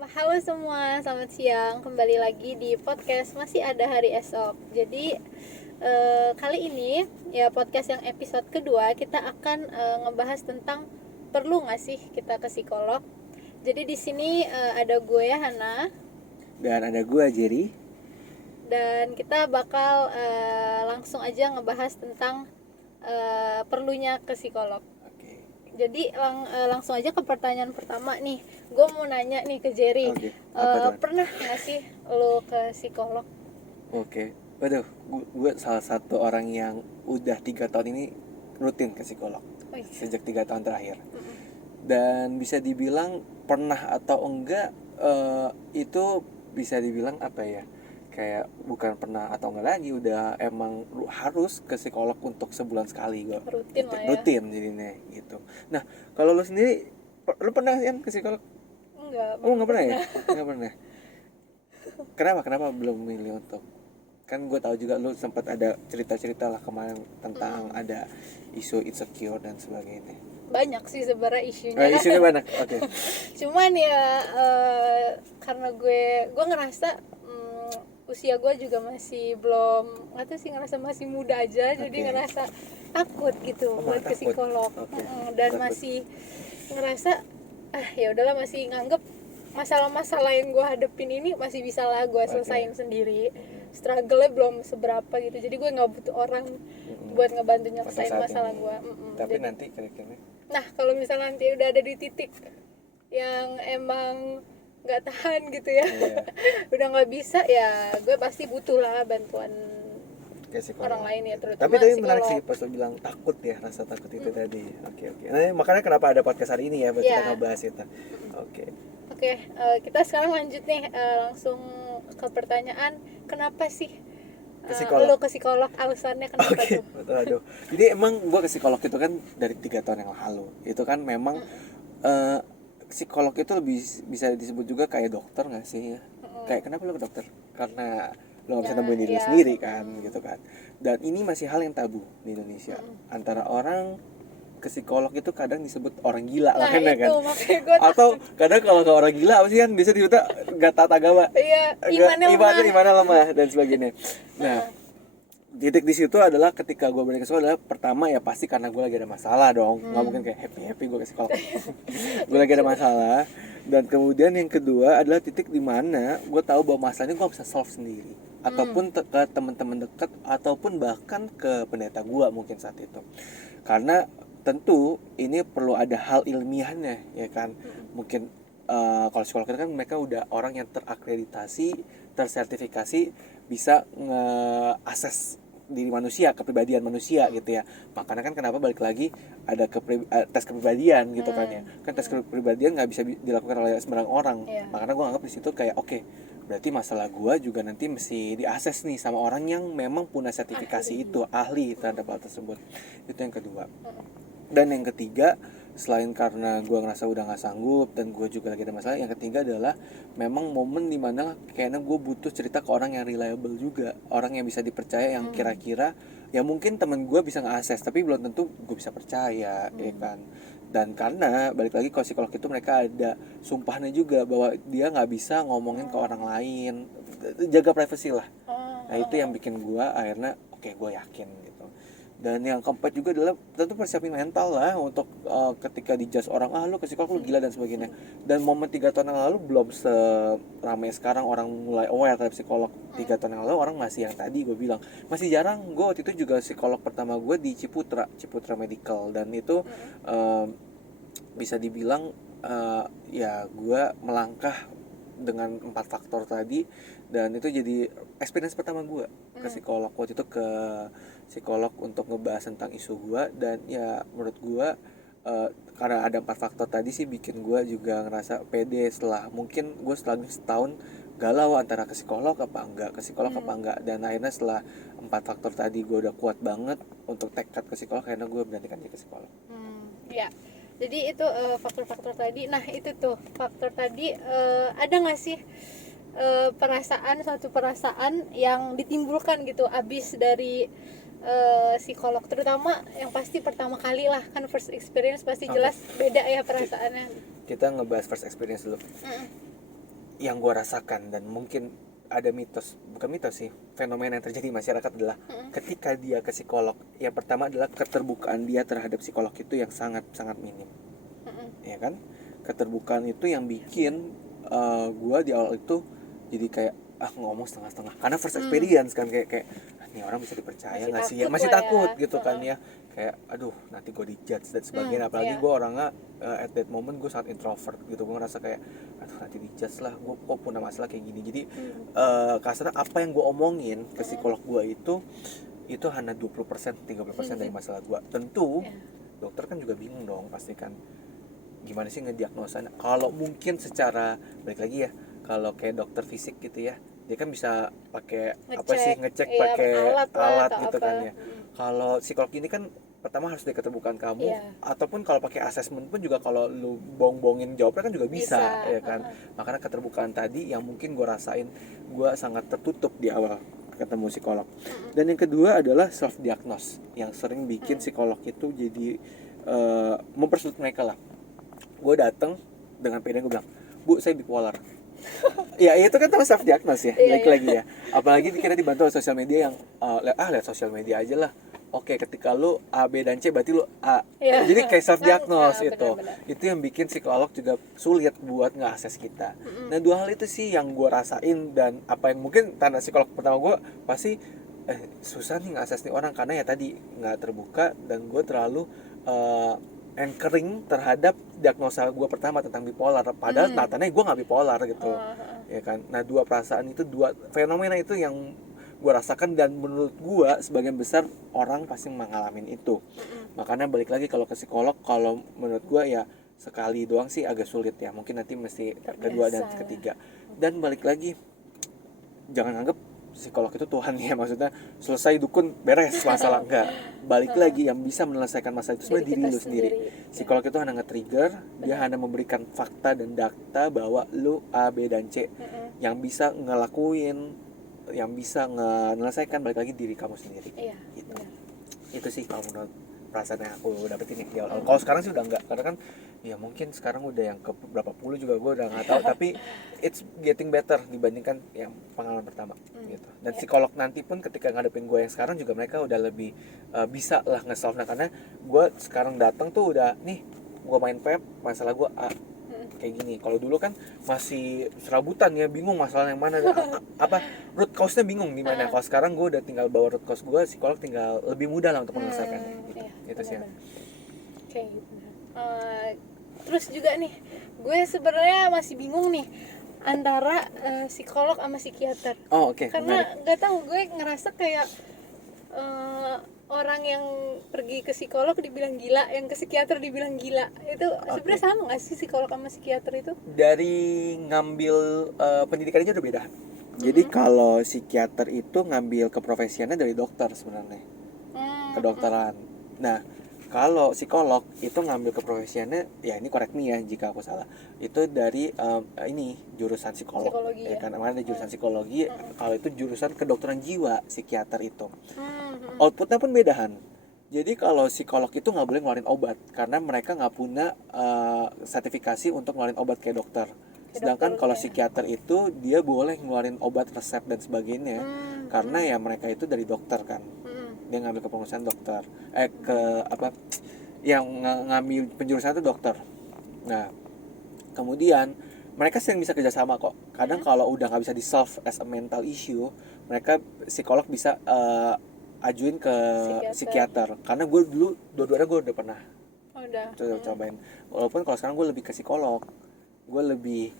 Halo semua, selamat siang. Kembali lagi di podcast Masih Ada Hari Esok. Jadi kali ini ya podcast yang episode kedua kita akan ngebahas tentang perlu nggak sih kita ke psikolog. Jadi di sini ada gue Hana Dan ada gua Jerry. dan kita bakal langsung aja ngebahas tentang perlunya ke psikolog. Oke. Jadi langsung aja ke pertanyaan pertama nih. Gue mau nanya nih ke Jerry. Oke. Apa tuh? Pernah nggak sih lo ke psikolog? Oke. Waduh, gua salah satu orang yang udah 3 tahun ini rutin ke psikolog. Oh iya. Sejak 3 tahun terakhir. Mm-mm. Dan bisa dibilang pernah atau enggak, itu bisa dibilang apa ya? Kayak bukan pernah atau enggak lagi, udah emang harus ke psikolog untuk sebulan sekali gua. Rutin lah ya. Rutin jadinya gitu. Nah, kalau lu sendiri lu pernah kan ke psikolog? Enggak. Oh, nggak pernah ya? Nggak pernah. Kenapa belum milih untuk? Kan gue tahu juga lu sempat ada cerita-cerita lah kemarin tentang ada isu insecure dan sebagainya. Banyak sih sebenarnya isunya. Isunya banyak. Oke. Cuman ya karena gue ngerasa usia gue juga masih belum, nggak tahu sih, ngerasa masih muda aja. Jadi Oke. ngerasa takut gitu Oh, buat ke takut. psikolog. Oke. Dan Takut. masih ngerasa ya udahlah, masih nganggep masalah-masalah yang gue hadepin ini masih bisa lah gue selesain sendiri. Struggle-nya belum seberapa gitu, jadi gue nggak butuh orang buat ngebantu nyelesain saat masalah ini. gue. Tapi Jadi, nanti kira-kira nah kalau misalnya nanti udah ada di titik yang emang nggak tahan gitu ya, Iya. udah nggak bisa, ya gue pasti butuh lah bantuan ke psikolog. orang lain ya, terutama Tapi tadi menarik psikolog. sih pas lo bilang takut ya, rasa takut itu tadi. Oke. Nah, makanya kenapa ada podcast hari ini ya buat kita Iya. ngebahas itu. Oke. Oke, kita sekarang lanjut nih, langsung ke pertanyaan, kenapa sih Ke psikolog. lo ke psikolog, alasannya kenapa Oke, tuh? betul. Aduh. Jadi emang gue ke psikolog itu kan dari 3 tahun yang lalu. Itu kan memang psikolog itu lebih bisa disebut juga kayak dokter nggak sih ya? Kayak kenapa lo ke dokter? Karena lo nggak bisa Ya, nemuin diri lo ya. sendiri kan, gitu kan. Dan ini masih hal yang tabu di Indonesia. Antara orang ke psikolog itu kadang disebut orang gila Nah lah kan, ya itu kan? makanya gue Atau kadang kalau ke orang gila apa sih kan bisa disebutnya gak tata agama. iya, imannya lemah dan sebagainya. Nah, titik di situ adalah ketika gue balik ke sekolah adalah pertama ya pasti karena gue lagi ada masalah dong. Nggak mungkin kayak happy gue ke sekolah. Gue lagi ada masalah. Dan kemudian yang kedua adalah titik di mana gue tahu bahwa masalahnya gue bisa solve sendiri, ataupun ke teman-teman dekat, ataupun bahkan ke pendeta gue mungkin saat itu. Karena tentu ini perlu ada hal ilmiahnya ya kan. Mungkin kalau psikolog itu kan mereka udah orang yang terakreditasi, tersertifikasi, bisa nge-assess diri manusia, kepribadian manusia gitu ya. Makanya kan kenapa balik lagi ada tes kepribadian gitu kan ya. Kan tes kepribadian nggak bisa dilakukan oleh sembarang orang. Iya. Makanya gue anggap di situ kayak oke, berarti masalah gue juga nanti mesti diakses nih sama orang yang memang punya sertifikasi itu, ahli terhadap hal tersebut. Itu yang kedua. Dan yang ketiga, selain karena gue ngerasa udah gak sanggup dan gue juga lagi ada masalah, yang ketiga adalah memang momen dimana kayaknya gue butuh cerita ke orang yang reliable juga, orang yang bisa dipercaya, yang kira-kira ya mungkin temen gue bisa nge-access tapi belum tentu gue bisa percaya, ya kan. Dan karena balik lagi kalau psikolog itu mereka ada sumpahnya juga bahwa dia nggak bisa ngomongin ke orang lain, jaga privasi lah. Nah itu yang bikin gue akhirnya oke, gue yakin gitu. Dan yang keempat juga adalah tentu persiapin mental lah untuk ketika dijudge orang, lu ke psikolog lu gila dan sebagainya. Dan momen 3 tahun yang lalu belum seramai sekarang orang mulai aware terhadap psikolog. 3 tahun yang lalu orang masih yang tadi gue bilang masih jarang. Gue waktu itu juga psikolog pertama gue di Ciputra Medical, dan itu bisa dibilang ya gue melangkah dengan 4 faktor tadi, dan itu jadi experience pertama gue ke psikolog. Waktu itu ke psikolog untuk ngebahas tentang isu gue, dan ya menurut gue karena ada 4 faktor tadi sih bikin gue juga ngerasa pede mungkin gue setelah setahun galau antara ke psikolog apa enggak, dan akhirnya setelah 4 faktor tadi gue udah kuat banget untuk tekad ke psikolog, akhirnya gue beranikan jadi ke psikolog. Ya, jadi itu faktor-faktor tadi. Nah itu tuh faktor tadi, ada nggak sih suatu perasaan yang ditimbulkan gitu abis dari psikolog, terutama yang pasti pertama kali lah, kan first experience pasti jelas beda ya perasaannya. Kita ngebahas first experience dulu. yang gue rasakan dan mungkin ada mitos, bukan mitos sih, fenomena yang terjadi di masyarakat adalah ketika dia ke psikolog, yang pertama adalah keterbukaan dia terhadap psikolog itu yang sangat sangat minim, ya kan? Keterbukaan itu yang bikin gue di awal itu jadi kayak ngomong setengah-setengah karena first experience kan, kayak nih orang bisa dipercaya nggak sih ya, masih takut gitu kan ya, kayak aduh nanti gue dijudge dan sebagainya, apalagi gue orangnya at that moment gue sangat introvert gitu, gue ngerasa kayak aduh nanti dijudge lah, gue kok punya masalah kayak gini, jadi kasarnya apa yang gue omongin ke psikolog gue itu hanya 20% 30% dari masalah gue. Tentu dokter kan juga bingung dong pasti kan, gimana sih ngediagnosanya. Kalau mungkin secara balik lagi ya, kalau kayak dokter fisik gitu ya, dia kan bisa pakai apa sih, ngecek pakai alat gitu kan ya. Kalau psikolog ini kan pertama harus dari keterbukaan kamu, ataupun kalau pakai assessment pun juga kalau lu bohong-bohongin jawabnya kan juga bisa. Ya kan. Makanya keterbukaan tadi yang mungkin gue rasain, gue sangat tertutup di awal ketemu psikolog. Dan yang kedua adalah self diagnose yang sering bikin psikolog itu jadi mempersulit mereka lah. Gue datang dengan pede, gue bilang, "Bu, saya bipolar." Ya itu kan sama self diagnose ya, lagi ya. Apalagi kita dibantu oleh sosial media yang lihat sosial media aja lah. Oke, ketika lu A, B dan C berarti lu A. Jadi kayak self diagnose itu. Itu yang bikin psikolog juga sulit buat nge-assess kita. Nah, dua hal itu sih yang gue rasain, dan apa yang mungkin tanda psikolog pertama gue pasti susah nih nge-assess nih orang, karena ya tadi nggak terbuka dan gue terlalu anchoring terhadap diagnosa gue pertama tentang bipolar, padahal nyatanya gue nggak bipolar gitu, ya kan. Nah, dua perasaan itu, dua fenomena itu yang gue rasakan, dan menurut gue sebagian besar orang pasti mengalami itu. Makanya balik lagi kalau ke psikolog, kalau menurut gue ya sekali doang sih agak sulit ya, mungkin nanti mesti kedua dan ketiga. Dan balik lagi, jangan anggap psikolog itu Tuhan ya, maksudnya selesai dukun beres masalah, enggak. Balik lagi, yang bisa menyelesaikan masalah itu sebenarnya diri lu sendiri. Psikolog itu hanya nge-trigger, dia hanya memberikan fakta dan data bahwa lu A, B dan C. Yang bisa ngelakuin, yang bisa menyelesaikan balik lagi diri kamu sendiri. Gitu. Itu sih kalau menurut perasaan yang aku dapetin di awal. Kalau sekarang sih udah enggak, karena kan ya mungkin sekarang udah yang ke berapa puluh juga gue udah nggak tahu, tapi it's getting better dibandingkan yang pengalaman pertama gitu. Dan psikolog nanti pun ketika ngadepin gue yang sekarang juga mereka udah lebih bisa lah nge-solve, karena gue sekarang datang tuh udah nih, gue main pep, masalah gue A kayak gini. Kalau dulu kan masih serabutan ya, bingung masalah yang mana, apa root cause-nya bingung di mana. Kalau sekarang gue udah tinggal bawa root cause gue, psikolog tinggal lebih mudah lah untuk menyelesaikan gitu. Itu sih. Oke. Terus juga nih, gue sebenarnya masih bingung nih antara psikolog sama psikiater. Karena nggak tahu, gue ngerasa kayak orang yang pergi ke psikolog dibilang gila, yang ke psikiater dibilang gila. Itu sebenarnya sama nggak sih psikolog sama psikiater itu? Dari ngambil pendidikan aja udah beda. Jadi kalau psikiater itu ngambil keprofesiannya dari dokter sebenarnya, kedokteran. Nah, kalau psikolog itu ngambil keprofesiannya, ya ini correct me ya jika aku salah, itu dari ini jurusan psikologi. Ya kan, ada jurusan psikologi. Kalau itu jurusan kedokteran jiwa, psikiater itu outputnya pun bedahan. Jadi kalau psikolog itu nggak boleh ngeluarin obat karena mereka nggak punya sertifikasi untuk ngeluarin obat kayak dokter. Sedangkan kalau psikiater itu dia boleh ngeluarin obat resep dan sebagainya, karena ya mereka itu dari dokter kan. Dia ngambil kepengurusan dokter, yang ngambil penjurusan itu dokter. Nah, kemudian mereka sering bisa kerjasama kok. Kadang kalau udah nggak bisa di solve as a mental issue, mereka psikolog bisa ajuin ke psikiater. Karena gue dulu dua-duanya gue udah pernah cobain. Walaupun kalau sekarang gue lebih ke psikolog, gue lebih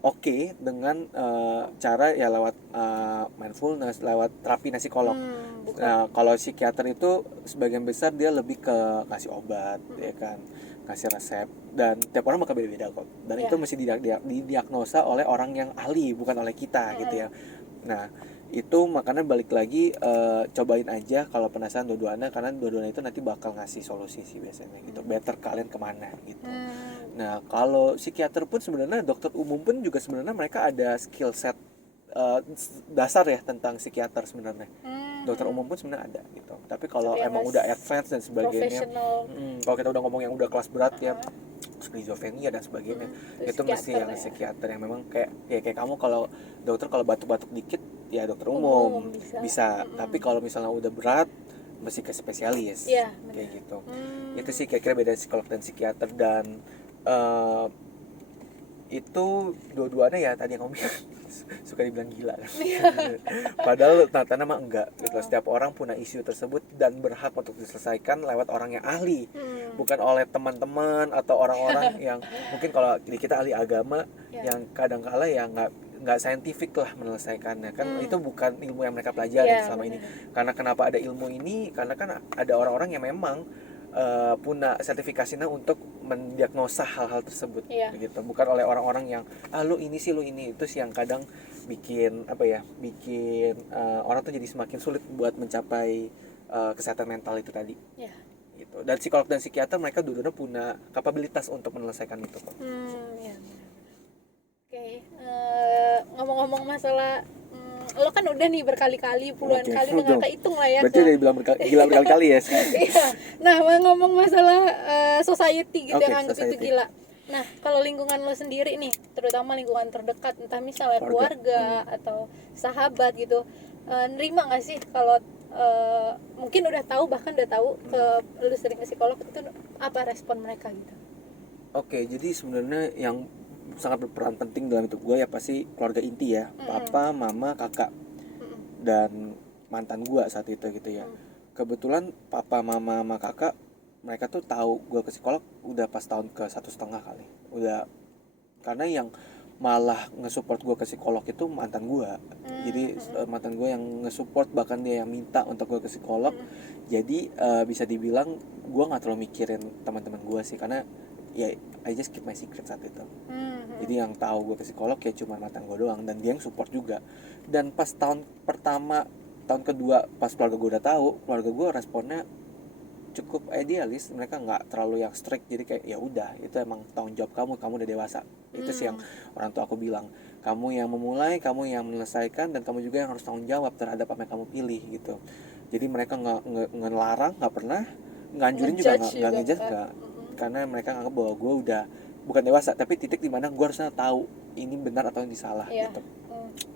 oke dengan cara ya lewat mindfulness, lewat terapi psikolog. Nah, kalau psikiater itu sebagian besar dia lebih ke kasih obat, ya kan, kasih resep, dan tiap orang bakal beda-beda kok. Dan itu mesti didiagnosa oleh orang yang ahli, bukan oleh kita gitu ya. Nah, itu makanya balik lagi, cobain aja kalau penasaran dua-duanya, karena dua-duanya itu nanti bakal ngasih solusi sih biasanya gitu. Better kalian kemana gitu. Nah, kalau psikiater pun sebenarnya, dokter umum pun juga sebenarnya mereka ada skill set dasar ya tentang psikiater sebenarnya. Dokter umum pun sebenarnya ada gitu. Tapi kalau emang udah advance dan sebagainya, kalau kita udah ngomong yang udah kelas berat ya, skizofrenia dan sebagainya. Terus Itu mesti yang ya. psikiater yang memang kayak kamu kalau dokter kalau batuk-batuk dikit ya dokter umum bisa. Tapi kalau misalnya udah berat mesti ke spesialis. Iya, Kayak benar. gitu. Itu sih kira-kira beda psikolog dan psikiater. Dan itu dua-duanya ya tadi yang kamu bilang suka dibilang gila kan. Padahal ternyata mah enggak gitu. Setiap orang punya isu tersebut dan berhak untuk diselesaikan lewat orang yang ahli, bukan oleh teman-teman atau orang-orang yang mungkin kalau di kita ahli agama yang kadang-kala ya nggak saintifik lah menyelesaikannya kan. Itu bukan ilmu yang mereka pelajari selama ini. Karena kenapa ada ilmu ini, karena kan ada orang-orang yang memang punya sertifikasinya untuk mendiagnosa hal-hal tersebut gitu, bukan oleh orang-orang yang lu ini sih lu ini. Itu sih yang kadang bikin orang tuh jadi semakin sulit buat mencapai kesehatan mental itu tadi gitu. Dan psikolog dan psikiater mereka dulu-dulu punya kapabilitas untuk menyelesaikan itu kok. Ngomong-ngomong masalah lo kan udah nih berkali-kali puluhan kali nggak kehitung lah ya. Berarti udah dibilang gila berkali-kali ya. Iya. Nah, ngomong masalah society gitu yang anggap itu gila. Nah, kalau lingkungan lo sendiri nih, terutama lingkungan terdekat, entah misalnya keluarga atau sahabat gitu, nerima nggak sih kalau mungkin udah tahu ke lo sering ke psikolog, itu apa respon mereka gitu? Oke, jadi sebenarnya yang sangat berperan penting dalam hidup gue ya pasti keluarga inti ya, papa, mama, kakak, dan mantan gue saat itu gitu ya. Kebetulan papa, mama, sama kakak mereka tuh tahu gue ke psikolog udah pas tahun ke 1,5 kali. Udah, karena yang malah nge-support gue ke psikolog itu mantan gue. Jadi mantan gue yang nge-support, bahkan dia yang minta untuk gue ke psikolog. Jadi bisa dibilang gue nggak terlalu mikirin teman-teman gue sih, karena ya I just keep my secret saat itu. Jadi yang tahu gue ke psikolog ya cuma mantan gue doang, dan dia yang support juga. Dan pas tahun pertama, tahun kedua pas keluarga gue udah tahu, keluarga gue responnya cukup idealis. Mereka nggak terlalu yang strict, jadi kayak ya udah itu emang tanggung jawab kamu udah dewasa. Itu sih yang orang tua aku bilang, kamu yang memulai, kamu yang menyelesaikan, dan kamu juga yang harus tanggung jawab terhadap apa yang kamu pilih gitu. Jadi mereka nggak ngelarang, nggak pernah nganjurin juga, nggak ngejudge, nggak, karena mereka nganggap bahwa gue udah bukan dewasa, tapi titik dimana gue harusnya tahu ini benar atau ini salah gitu.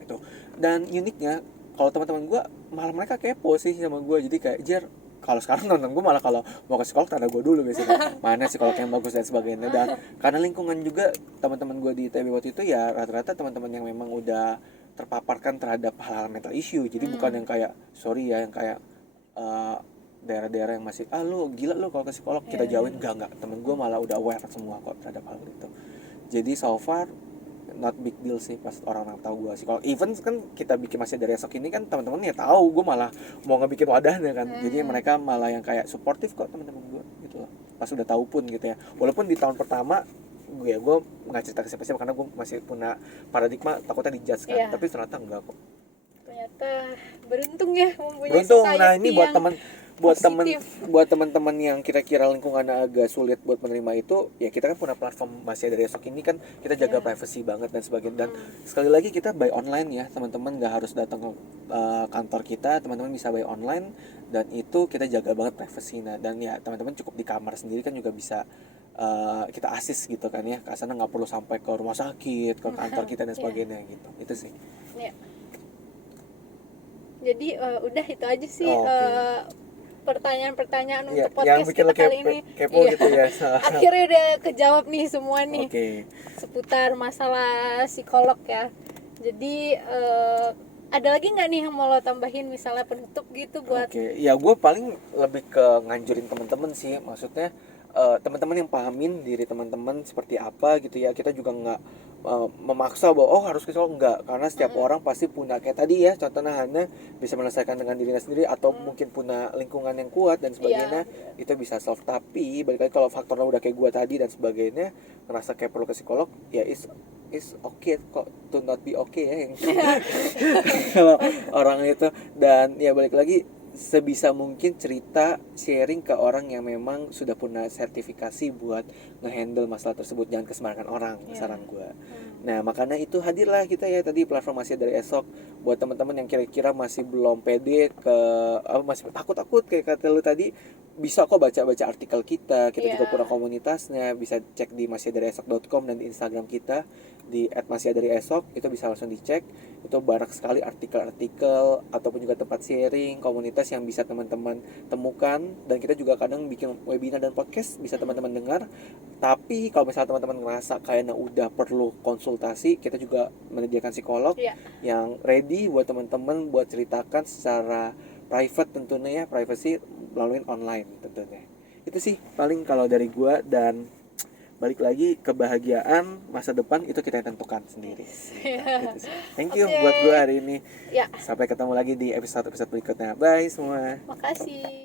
Itu. Dan uniknya kalau teman-teman gue malah mereka kepo sih sama gue. Jadi kayak kalau sekarang teman-teman gue malah kalau mau ke psikolog tanda gue dulu biasanya mana psikolog yang bagus dan sebagainya. Dan karena lingkungan juga teman-teman gue di ITB waktu itu ya rata-rata teman-teman yang memang udah terpaparkan terhadap hal-hal mental issue. Jadi bukan yang kayak yang kayak daerah-daerah yang masih lu gila lu kalau ke psikolog kita jauhin. Enggak, temen gue malah udah aware semua kok terhadap hal itu. Jadi so far not big deal sih pas orang-orang tahu gue psikolog. Even kan kita bikin masih dari esok ini kan teman-teman ya tahu gue malah mau ngebikin wadahnya kan. Jadi mereka malah yang kayak suportif kok teman-teman gue gitu loh. Pas udah tahu pun gitu ya. Walaupun di tahun pertama gue nggak cerita ke siapa-siapa karena gue masih punya paradigma takutnya dijudge kan. Tapi ternyata enggak kok. Ternyata beruntung ya mempunyai society. Nah ini buat teman-teman yang kira-kira lingkungannya agak sulit buat menerima itu, ya kita kan punya platform masih dari esok ini kan, kita jaga privacy banget dan sebagainya. Dan sekali lagi kita buy online ya teman-teman, nggak harus datang ke kantor kita, teman-teman bisa buy online, dan itu kita jaga banget privacy. Nah, dan ya teman-teman cukup di kamar sendiri kan juga bisa kita assist gitu kan ya, karena nggak perlu sampai ke rumah sakit, ke kantor kita dan sebagainya gitu. Itu sih. Jadi udah itu aja sih. Pertanyaan-pertanyaan untuk podcast kita kali ini. Kepo gitu ya. Akhirnya udah kejawab nih semua nih. Seputar masalah psikolog ya. Jadi ada lagi nggak nih yang mau lo tambahin misalnya penutup gitu buat? Ya gue paling lebih ke nganjurin teman-teman sih, maksudnya teman-teman yang pahamin diri teman-teman seperti apa gitu ya. Kita juga nggak memaksa bahwa harus ke psikolog, enggak, karena setiap orang pasti punya kayak tadi ya contohnya Hana bisa menyelesaikan dengan dirinya sendiri atau mungkin punya lingkungan yang kuat dan sebagainya. Itu bisa solve. Tapi balik lagi kalau faktornya udah kayak gue tadi dan sebagainya, ngerasa kayak perlu ke psikolog, ya is okay kok to not be okay ya kalau orang itu. Dan ya balik lagi sebisa mungkin cerita, sharing ke orang yang memang sudah punya sertifikasi buat ngehandle masalah tersebut. Jangan kesembarangan orang, saran gue. Nah makanya itu hadirlah kita ya tadi platform masih dari esok buat teman-teman yang kira-kira masih belum pede masih takut kayak kata lu tadi, bisa kok baca-baca artikel kita juga Iya. punya komunitasnya, bisa cek di masihadariesok.com dan di Instagram kita di @masihadariesok, itu bisa langsung dicek. Itu banyak sekali artikel-artikel ataupun juga tempat sharing komunitas yang bisa teman-teman temukan, dan kita juga kadang bikin webinar dan podcast bisa teman-teman dengar. Tapi kalau misalnya teman-teman ngerasa kayaknya udah perlu konsultasi, kita juga menyediakan psikolog Iya. yang ready buat teman-teman buat ceritakan secara private tentunya ya, privacy melalui online tentunya. Itu sih paling kalau dari gua, dan balik lagi kebahagiaan masa depan itu kita yang tentukan sendiri. Gitu sih. Thank you Oke. buat gua hari ini. Ya, Sampai ketemu lagi di episode berikutnya. Bye semua. makasih.